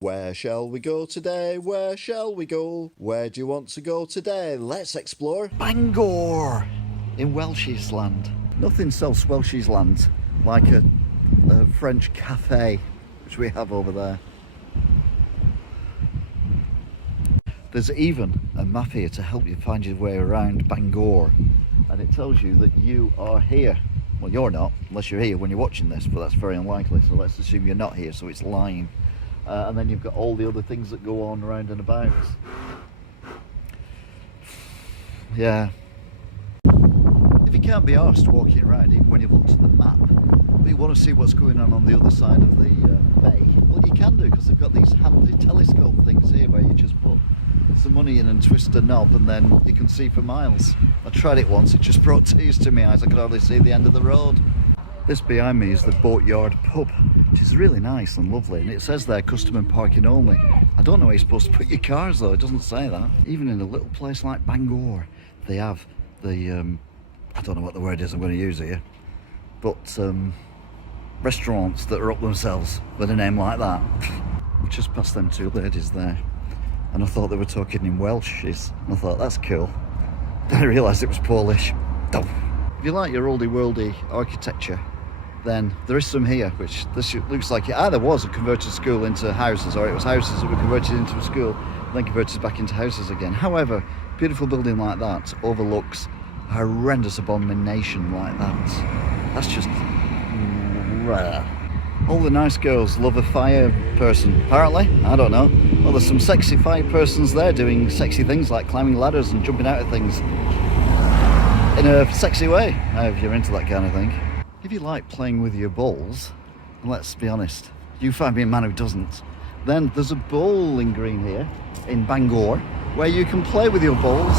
Where shall we go today? Where shall we go? Where do you want to go today? Let's explore Bangor in Welsh's land. Nothing sells Welsh's land like a French cafe, which we have over there. There's even a map here to help you find your way around Bangor, and it tells you that you are here. Well, you're not, unless you're here when you're watching this, but that's very unlikely, so let's assume you're not here, so it's lying. And then you've got all the other things that go on around and about. Yeah. If you can't be arsed walking around, even when you've looked at the map, but you want to see what's going on the other side of the bay, well, you can do, because they've got these handy telescope things here where you just put some money in and twist a knob and then you can see for miles. I tried it once, it just brought tears to my eyes. I could hardly see the end of the road. This behind me is the Boatyard pub, which is really nice and lovely, and it says there customer parking only. I don't know where you're supposed to put your cars though, it doesn't say that. Even in a little place like Bangor, they have the, I don't know what the word is I'm going to use here, but restaurants that are up themselves with a name like that. I've just passed them two ladies there, and I thought they were talking in Welsh, and I thought that's cool. Then I realised it was Polish. Oh. If you like your oldie-worldy architecture, then there is some here, which this looks like it either was a converted school into houses, or it was houses that were converted into a school, then converted back into houses again. However, a beautiful building like that overlooks a horrendous abomination like that. That's just rare. All the nice girls love a fire person, apparently. I don't know. Well, there's some sexy fire persons there doing sexy things like climbing ladders and jumping out of things in a sexy way, if you're into that kind of thing. If you like playing with your balls, and let's be honest, you find me a man who doesn't, then there's a bowling green here in Bangor where you can play with your balls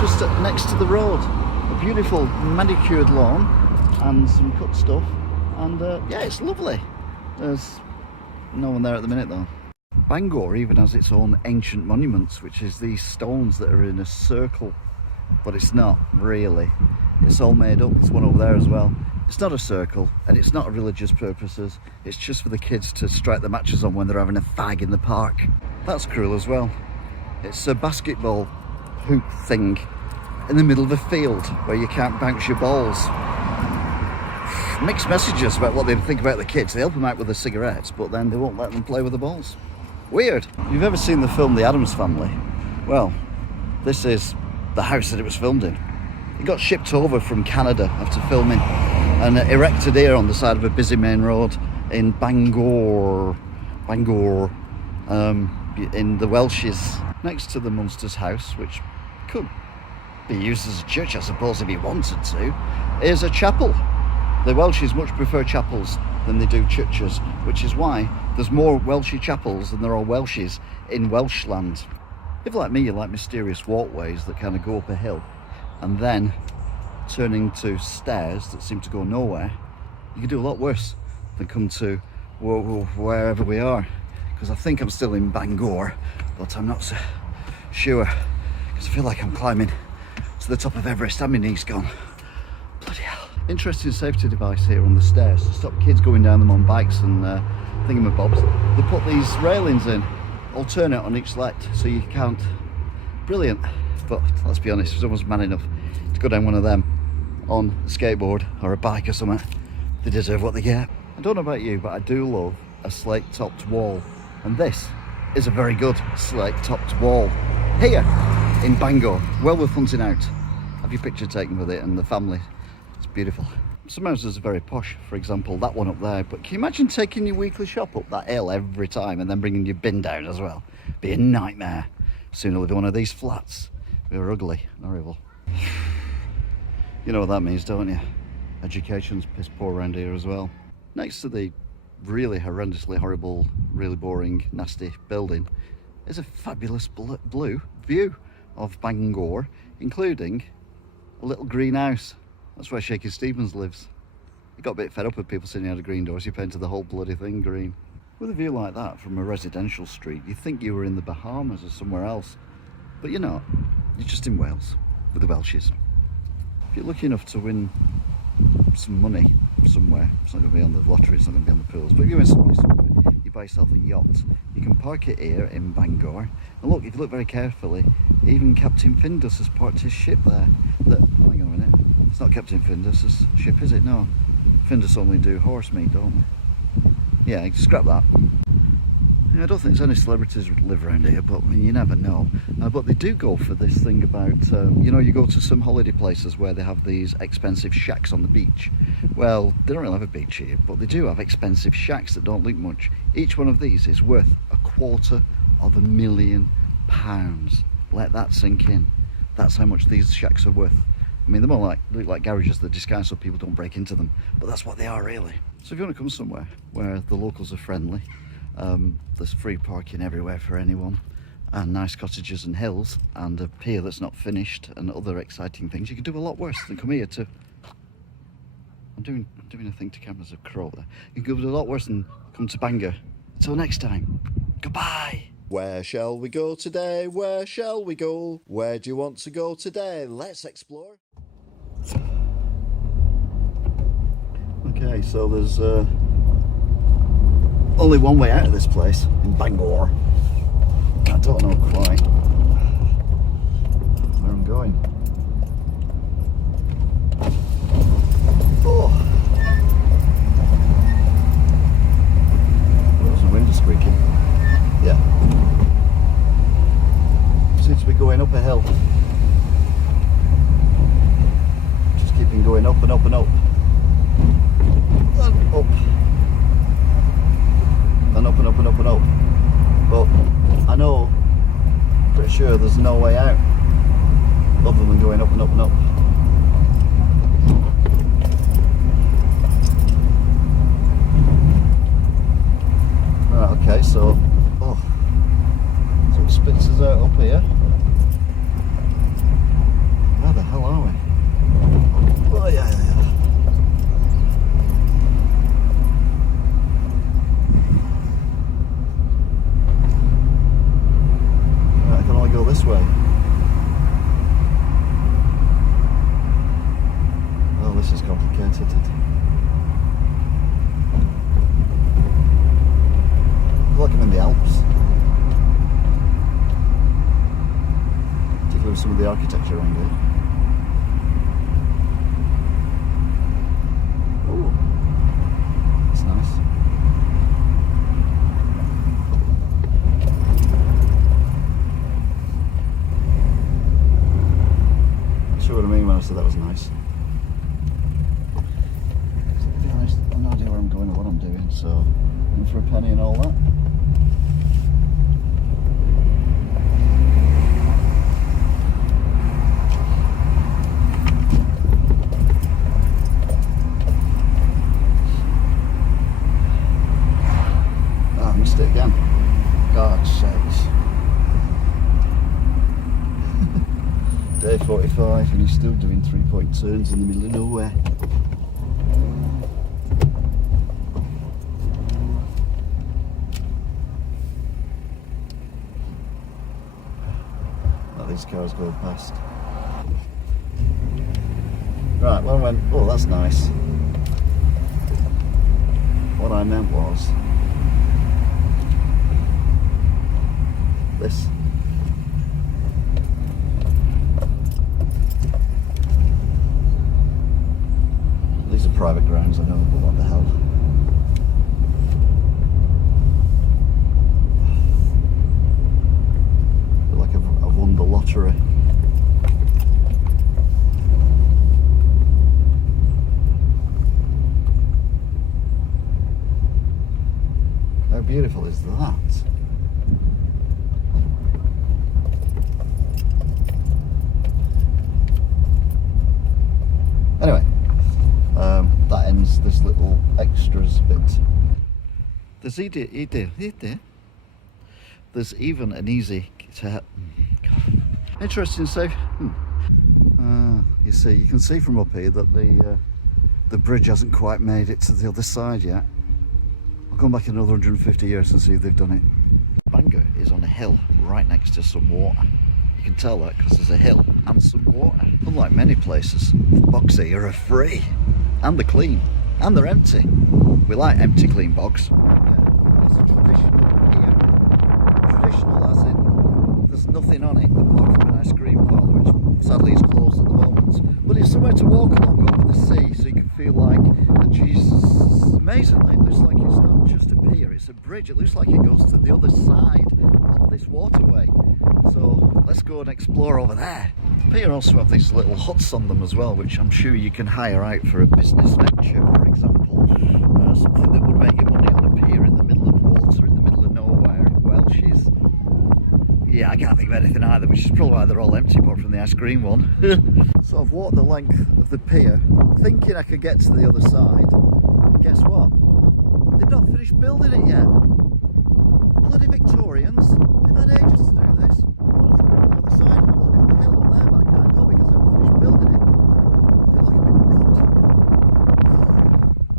just next to the road. A beautiful manicured lawn and some cut stuff, and yeah, it's lovely. There's no one there at the minute though. Bangor even has its own ancient monuments, which is these stones that are in a circle, but it's not really. It's all made up. There's one over there as well. It's not a circle, and it's not for religious purposes. It's just for the kids to strike the matches on when they're having a fag in the park. That's cruel as well. It's a basketball hoop thing in the middle of a field where you can't bounce your balls. Mixed messages about what they think about the kids. They help them out with the cigarettes, but then they won't let them play with the balls. Weird. If you've ever seen the film The Addams Family, well, this is the house that it was filmed in. It got shipped over from Canada after filming and erected here on the side of a busy main road in Bangor, in the Welshes, next to the Munster's house, which could be used as a church, I suppose, if you wanted to, is a chapel. The Welshes much prefer chapels than they do churches, which is why there's more Welshy chapels than there are Welshes in Welshland. If, like me, you like mysterious walkways that kind of go up a hill and then turn into stairs that seem to go nowhere, you can do a lot worse than come to wherever we are. Because I think I'm still in Bangor, but I'm not so sure, because I feel like I'm climbing to the top of Everest and my knee's gone. Bloody hell. Interesting safety device here on the stairs to stop kids going down them on bikes and thingamabobs. They put these railings in, alternate on each let, so you can't. Brilliant. But let's be honest, if someone's man enough to go down one of them on a skateboard or a bike or something, they deserve what they get. I don't know about you, but I do love a slate-topped wall, and this is a very good slate-topped wall here in Bangor. Well worth hunting out. Have your picture taken with it and the family. It's beautiful. Some houses are very posh, for example that one up there, but can you imagine taking your weekly shop up that hill every time and then bringing your bin down as well? Be a nightmare. Sooner live in one of these flats. They're ugly and horrible. You know what that means, don't you? Education's piss poor around here as well. Next to the really horrendously horrible, really boring, nasty building is a fabulous blue view of Bangor, including a little greenhouse. That's where Shaky Stevens lives. He got a bit fed up with people sitting out of green doors. He painted the whole bloody thing green. With a view like that from a residential street, you'd think you were in the Bahamas or somewhere else, but you're not. You're just in Wales with the Welshes. If you're lucky enough to win some money somewhere, it's not going to be on the lottery, it's not going to be on the pools, but if you win some money somewhere, you buy buy yourself a yacht, you can park it here in Bangor. And look, if you look very carefully, even Captain Findus has parked his ship there. Hang on a minute, it's not Captain Findus's ship, is it? No, Findus only do horse meat, don't they? Yeah, scrap that. I don't think there's any celebrities live around here, but I mean, you never know. But they do go for this thing about, you know, you go to some holiday places where they have these expensive shacks on the beach. Well, they don't really have a beach here, but they do have expensive shacks that don't look much. Each one of these is worth £250,000. Let that sink in. That's how much these shacks are worth. I mean, they're more like, look like garages that disguise so people don't break into them, but that's what they are really. So if you want to come somewhere where the locals are friendly, there's free parking everywhere for anyone, and nice cottages and hills, and a pier that's not finished, and other exciting things. You can do a lot worse than come here to... I'm doing a thing to cameras of crow there. You can do a lot worse than come to Bangor. Until next time, goodbye. Where shall we go today? Where shall we go? Where do you want to go today? Let's explore. Okay, so there's only one way out of this place in Bangor. I don't know quite where I'm going. Oh, there's the window squeaking. Yeah, seems to be going up a hill. Just keeping going up and up and up and up. And up and up and up and up. But I know, pretty sure there's no way out other than going up and up and up. Right, okay, so it spits us out up here. Where the hell are we? Oh yeah. Go this way. Oh, this is complicated. I feel like I'm in the Alps. Particularly with some of the architecture around here. Oh, that's nice. What I mean when I said that was nice. To be honest, I've no idea where I'm going or what I'm doing, so in for a penny and all that. Ah, I missed it again. God's sakes. Day 45 and he's still doing 3-point turns in the middle of nowhere. Let these cars go past. Right, well I went, oh that's nice. What I meant was this. These are private grounds, I know, but what the hell. I feel like I've won the lottery. How beautiful is that? Anyway. That ends this little extras bit. There's there's even an easy to interesting safe. You see, you can see from up here that the bridge hasn't quite made it to the other side yet. I'll come back in another 150 years and see if they've done it. Bangor is on a hill right next to some water. You can tell that because there's a hill and some water. Unlike many places, bogs here are free. And they're clean. And they're empty. We like empty, clean bogs. Yeah, traditional pier. Traditional as in there's nothing on it apart from an ice cream parlour, which sadly is closed at the moment. But it's somewhere to walk along over the sea, so you can feel like, Jesus, amazingly, it looks like it's not just a pier, it's a bridge. It looks like it goes to the other side of this waterway. So let's go and explore over there. The pier also have these little huts on them as well, which I'm sure you can hire out for a business venture, for example. Something that would make you money on a pier in the middle of water, in the middle of nowhere in Welsh's. Yeah, I can't think of anything either, which is probably why they're all empty apart from the ice cream one. So I've walked the length of the pier, thinking I could get to the other side. And guess what? They've not finished building it yet. Bloody Victorians. They've had ages to do this. I wanted to go on the other side and look at the hill up there, but I can't go because they haven't finished building it. I feel like I've been robbed. I've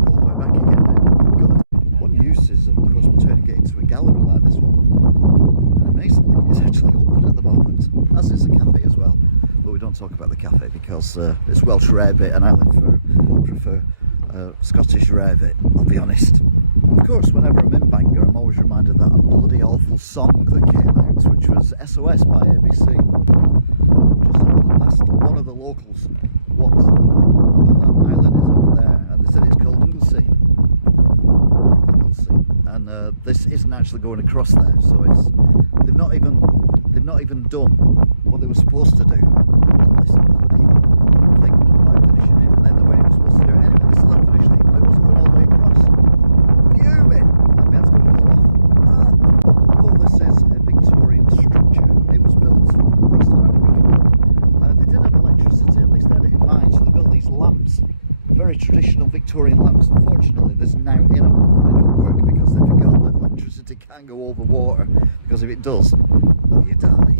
got all the way back again now. Good. One use is, of course, turning it into a gallery like this one. And amazingly, it's actually open at the moment, as is the cafe as well. But we don't talk about the cafe because it's Welsh rarebit and I prefer Scottish rarebit, I'll be honest. Of course, whenever I'm in Bangor, I'm always reminded of that bloody awful song that came out, which was SOS by ABC. Just asked one of the locals what that island is over there, and they said it's called Inglesey. And this isn't actually going across there, so they've not even done what they were supposed to do on this bloody thing by finishing it, and then the way it was supposed to do it anyway. They still haven't finished it, even though it wasn't going all the way across. Fuming! That man's going to blow off. Although this is a Victorian structure, it was built at least about a week ago. They didn't have electricity, at least they had it in mind, so they built these lamps, very traditional Victorian lamps. Unfortunately, there's now in them. They don't work because they forgot that electricity can't go over water, because if it does, well, you die.